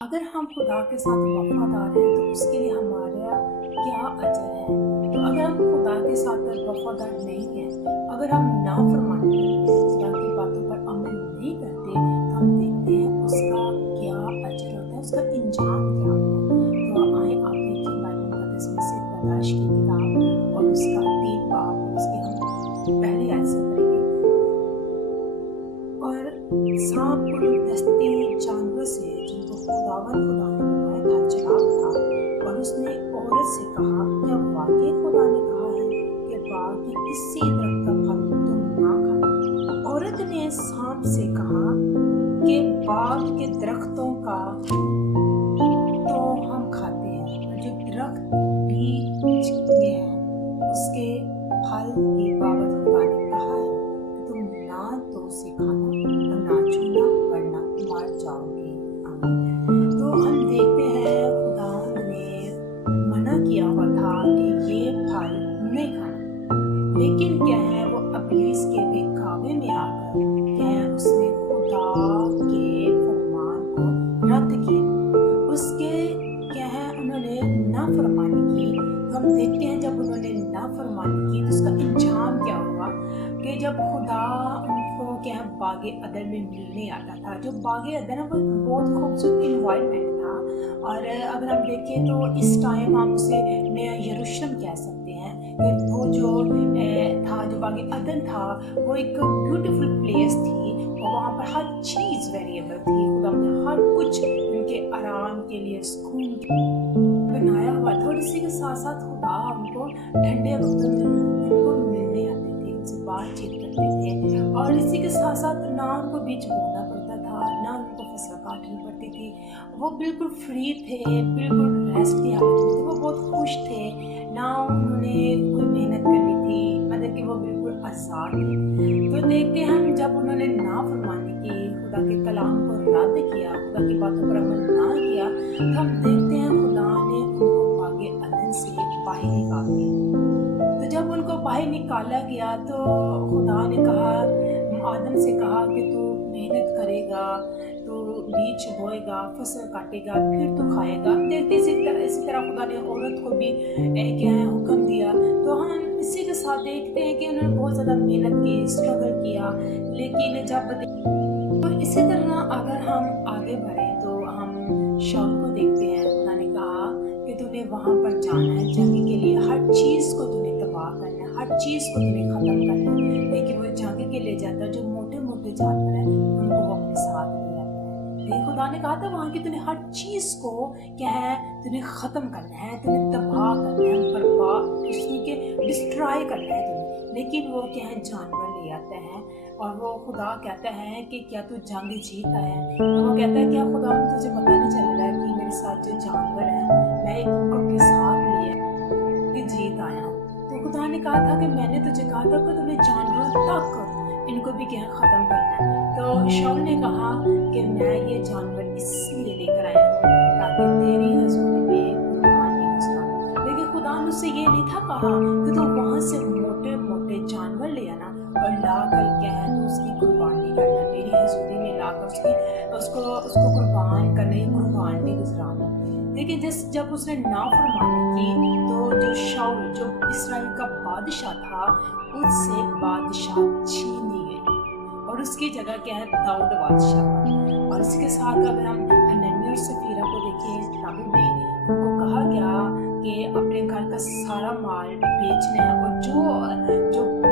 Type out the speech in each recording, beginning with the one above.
अगर हम खुदा के साथ वफादार हैं तो उसके लिए हमारा क्या अजर है। तो अगर हम खुदा के साथ वफादार नहीं हैं, अगर हम नाफरमानी करते हैं, खुदा की बातों पर अमल नहीं करते, तो हम देखते हैं उसका क्या अजर होता है, उसका इंजाम क्या होता है। तो आए आप देखिए बाइबल मुकद्दस में से पैदाइश की किताब और उसका 3 बाब उसकी हम पहली आयत से पढ़ेंगे। और सांप और दस्ती जानवर से जिनको खुदा ने बनाया था चालाक था, और उसने औरत से कहा, क्या वाकई खुदा ने कहा है कि बाग के किसी दरख्त का फल तुम ना खाना। औरत ने सांप से कहा कि बाग के दरख्तों का तो हम खाते हैं, पर जो दरख्त बीच में है उसके फल की बाबत खुदा ने कहा है कि तुम ना तो उसे खाना और ना छूना वरना मर जाओगे। तो हम देखते हैं खुदा ने मना किया हुआ था कि ये फल नहीं खाना, लेकिन क्या है वो इब्लीस के बहकावे में आकर क्या है उसने खुदा के फरमान को रद्द किया, उसके क्या है उन्होंने नाफरमानी की। तो हम देखते हैं जब उन्होंने नाफरमानी की तो उसका इंजाम क्या हुआ कि जब खुदा उनको क्या है बागे अदन में मिलने आता था। जो बागे अदन वो बहुत खूबसूरत इन्वायरमेंट था, और अगर हम देखें तो इस टाइम हम उसे नया यरूशलेम कह सकते हैं कि वो जो था जो बागे अदन था वो एक ब्यूटीफुल प्लेस थी, और वहाँ पर हर चीज़ वेरिएबल थी। खुदा ने हर कुछ उनके आराम के लिए सुकून बनाया हुआ था, और इसी के साथ साथ खुदा उनको ठंडे वक्त में उनको मिलने आते थे, उनसे बातचीत करते थे, और इसी के साथ साथ ना उनको बीच बोना पड़ता था, ना उनको फसल काटनी पड़ती थी। वो बिल्कुल फ्री थे, बिल्कुल रेस्ट की हालत में थे, वो बहुत खुश थे, ना उन्होंने कोई मेहनत करनी थी, मतलब कि वो बिल्कुल आज़ाद थे। तो देखते हैं हम जब उन्होंने नाफरमानी की, खुदा के कलाम को रद्द किया, खुदा की बातों पर अमल ना किया, तो हम देखते हैं खुदा ने उनको बागे अदन से बाहर निकाल दिया। तो जब उनको बाहर निकाला गया तो खुदा ने कहा, आदम से कहा कि तू मेहनत करेगा, तो बीज बोएगा, फसल काटेगा, फिर तो खाएगा। देखते इसी तरह खुदा ने औरत को भी क्या है हुक्म दिया। तो हम इसी के साथ देखते हैं कि उन्होंने बहुत ज़्यादा मेहनत की, स्ट्रगल किया, लेकिन जब तो इसी तरह अगर हम आगे बढ़ें तो हम शाऊल को देखते हैं। खुदा ने कहा कि तूने वहाँ पर जाना है जंग के लिए, हर चीज़ को तूने तबाह करना है, हर चीज़ को तूने ख़त्म करना है, लेकिन वो जंग के लिए जाता है। जो मोटे मोटे जानवर हैं उनको वो अपने साथ ले जाता है। लेकिन खुदा ने कहा था वहाँ की तूने हर चीज़ को क्या है तूने ख़त्म करना है, तूने तबाह करना है, बर्बाद उसमें के डिस्ट्रॉय करना है तूने। लेकिन वो क्या है जानवर ले आते हैं, और वो खुदा कहता है कि क्या तू जंग जीता है। और वो कहता है क्या खुदा तुझे पता नहीं चल रहा है कि मेरे साथ जो जानवर हैं मैं उनको अपने साथ लिया कि जीत आया। तो खुदा ने कहा था कि मैंने तुझे कहा था कि तुम्हें जानवरों तक इनको भी क्या ख़त्म करना है। तो शाऊल ने कहा कि मैं ये जानवर इसलिए लेकर आया हूँ ताकि तेरी हजूरी में कुर्बानी गुजारूं। लेकिन खुदा ने उससे ये नहीं था कहा कि तो वहाँ से मोटे मोटे जानवर ले आना और ला कर क्या है तो उसकी कुर्बानी करना, मेरी हजूरी में ला कर उसको कुर्बान करना, ये कुर्बानी गुजराना। लेकिन जब उसने नाफरमानी की तो जो शाऊल जो इस्राइल का बादशाह था उससे बादशाह छीन ली गई, और उसकी जगह क्या है दाऊद बादशाह। और इसके साथ अगर हम हनन्याह और सफीरा को देखें तब भी उनको कहा गया कि अपने घर का सारा माल बेचना है, और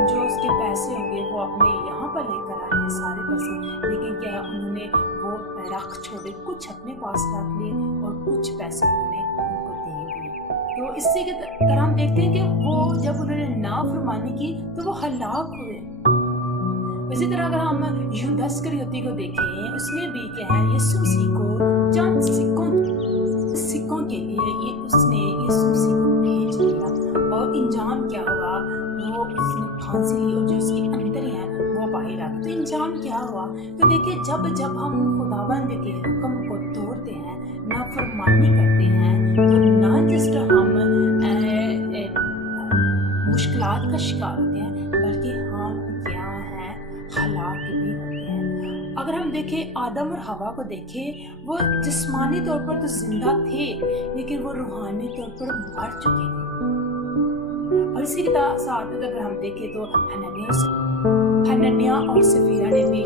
जो उसके पैसे होंगे वो अपने यहाँ पर लेकर आने हैं सारे पैसे। लेकिन क्या है उन्होंने वो रख छोड़े, कुछ अपने पास रख लिए और कुछ पैसे उन्होंने उनको दे दिए। तो इसी के तरह हम देखते हैं कि वो जब उन्होंने नाफरमानी की तो वो हलाक हुए। इसी तरह अगर हम यूदा इस्करियोती को देखें, उसने भी क्या है यीशु मसीह को चंद सिक्कों के लिए उसने यीशु मसीह को भेज दिया, और इंजाम क्या हुआ वो उसने फांसी ली, और जो उसकी अंतरी है वो बाहर आ गई। तो इंजाम क्या हुआ तो देखिए जब हम खुदावंद के हुक्म को तोड़ते हैं, नाफरमानी करते हैं, तो ना जस्ट हम मुश्किलात का शिकार होते हैं बल्कि हम क्या है हलाक भी होते हैं। अगर हम देखें देखें आदम और हवा को देखें, वो जिस्मानी तौर पर तो जिंदा थे लेकिन वो रूहानी तौर पर मर चुके थे। और इसी के साथ अगर हम देखें तो हनन्याह और सफीरा ने भी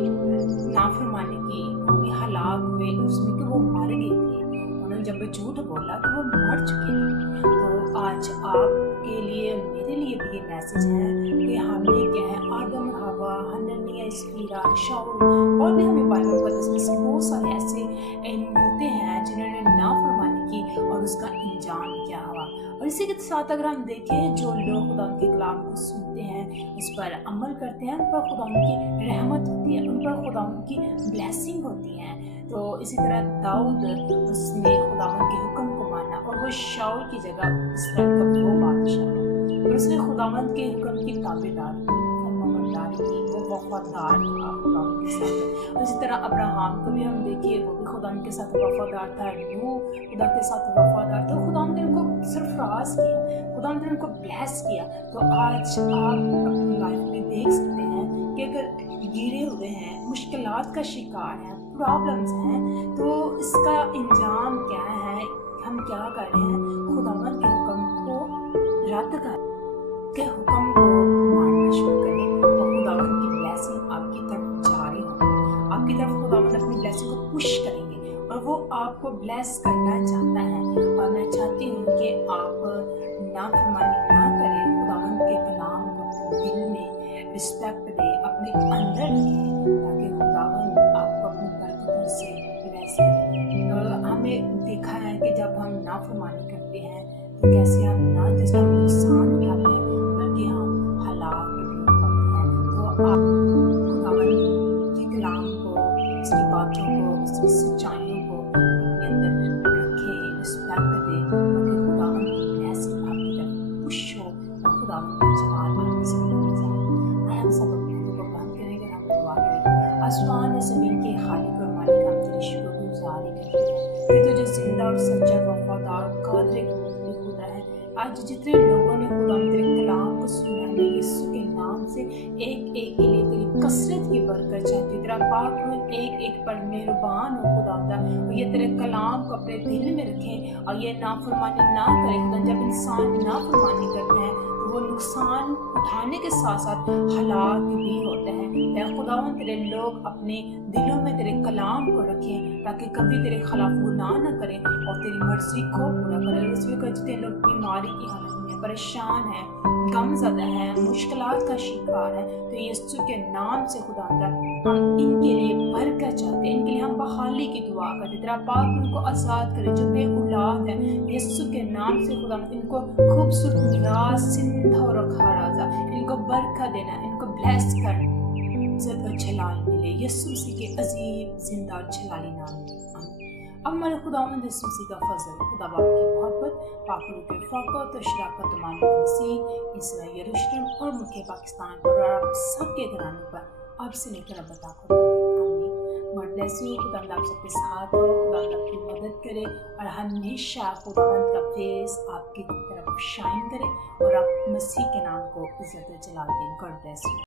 नाफरमानी की, वो भी हलाक हुए उसमें कि वो मर गए थे। उन्होंने जब झूठ बोला तो वो मर चुके थे। तो आज आपके लिए मेरे लिए भी ये मैसेज है कि हमने क्या है, आदम और हवा, हनन्याह, सफीरा, शाऊल और भी हमें बाइबल मुक़द्दस में से बहुत सारे ऐसे होते हैं जिन्होंने नाफरमानी की और उसका इंजाम क्या हुआ। और इसी के साथ अगर हम देखें, जो लोग खुदा के कलाम को सुनते हैं, उस पर अमल करते हैं, उन पर खुदा की रहमत होती है, उन पर खुदा की ब्लेसिंग होती है। तो इसी तरह दाऊद, उसने खुदा के हुक्म को माना और वो शाऊल की जगह इसराइल का वो बादशाह है और उसने खुदावंद के हुक्म की ताबेदारी की, वो वफादार था खुदा के साथ। और इसी तरह अब्राहम को भी हम देखिए, वो भी खुदा के साथ वफादार था, नूह खुदा के साथ वफादार था। खुदा ने उनको सरफराज किया, खुदा ने उनको ब्लेस किया। तो आज आप अपनी लाइफ में देख सकते हैं कि अगर गिरे हुए हैं, मुश्किलात का शिकार हैं, प्रॉब्लम्स हैं, तो इसका इंजाम क्या है, हम क्या कर रहे हैं, खुदावंद के हुक्म को रद्द कर के हुक्म को मानना शुरू करें और खुदावंद की ब्लेसिंग आपकी तरफ जारी होगी, आपकी तरफ खुदावंद अपनी ब्लेसिंग को पुश करेंगे और वो आपको ब्लेस करना चाहता है। और मैं चाहती हूँ कि आप नाफरमानी ना करें, खुदावंद के कलाम को अपने दिल में रिस्पेक्ट दें, अपने अंदर रखें, ताकि खुदावंद आपको अपनी बरकतों से ब्लेस करे। हमने देखा है कि जब हम नाफरमानी करते हैं तो कैसे हम ना जस्ट हम नुकसान उठाते हैं बल्कि हम हलाक भी होते हैं। तो आप खुदावंद के कलाम को, उसकी बातों को, उसकी सच्चाइयों को अपने अंदर रखें, रिस्पेक्ट दें, ताकि खुदावंद की ब्लेसिंग आपकी तरफ पुश हो और खुदावंद का जलाल आपकी ज़िंदगी में जाए। हम सब अपने दिल को बंद करेंगे, हम दुआ करेंगे। आसमान और ज़मीन के खालिक और मालिक, हम तेरी शुक्रगुज़ारी करते हैं कि तू जो जिंदा और सच्चा, वफादार, कादिर खुदा है। आज जितने लोगों ने खुदा तेरे कलाम को सुना है, यीशु के नाम से एक एक के लिए तेरी कसरत की बरकत चाहती, तेरा पाक रूह एक एक पर मेहरबान हो खुदा, और ये तेरे कलाम को अपने दिल में रखें और ये नाफरमानी ना करें खुदा। जब इंसान नाफरमानी करते हैं तो वो नुकसान उठाने के साथ साथ हलाक भी होते हैं। मैं खुदावंद तेरे लोग अपने दिलों में तेरे कलाम को रखें ताकि कभी तेरे खिलाफ गुनाह न करें और तेरी मर्जी को पूरा करें। इसलिए कि जितने लोग बीमारी की हालत में परेशान हैं, गमज़दा है, मुश्किलात का शिकार है, तो यीशु के नाम से खुदा हम इनके लिए बरकत चाहते हैं, इनके लिए हम बहाली की दुआ करते, तेरा पाक उनको आज़ाद करे जो बे औलाद है, यीशु के नाम से खुदा इनको खूबसूरत मिरास जिंदा और रखा राजा, इनको बरकत देना, इनको ब्लेस कर, इज्जत और जलाल मिले यीशु मसीह के अजीब जिंदा और जलाली नाम में। अब हमारे खुदावंद यीशु मसीह का फजल, खुदा बाप की मोहब्बत, पाक रूह की रफ़ाक़त और शराकत तमाम मसीह इसराइल, यरूशलेम और मुल्क पाकिस्तान पर और आप सबके घरानों पर अब से लेकर अब तक आमीन। God bless you. खुदा आप सबके साथ हो, खुदा आपकी मदद करे और हमेशा खुदावंद का फेस आपकी तरफ शाइन करे और आप मसीह के नाम को इज्जत जला दें। God bless you.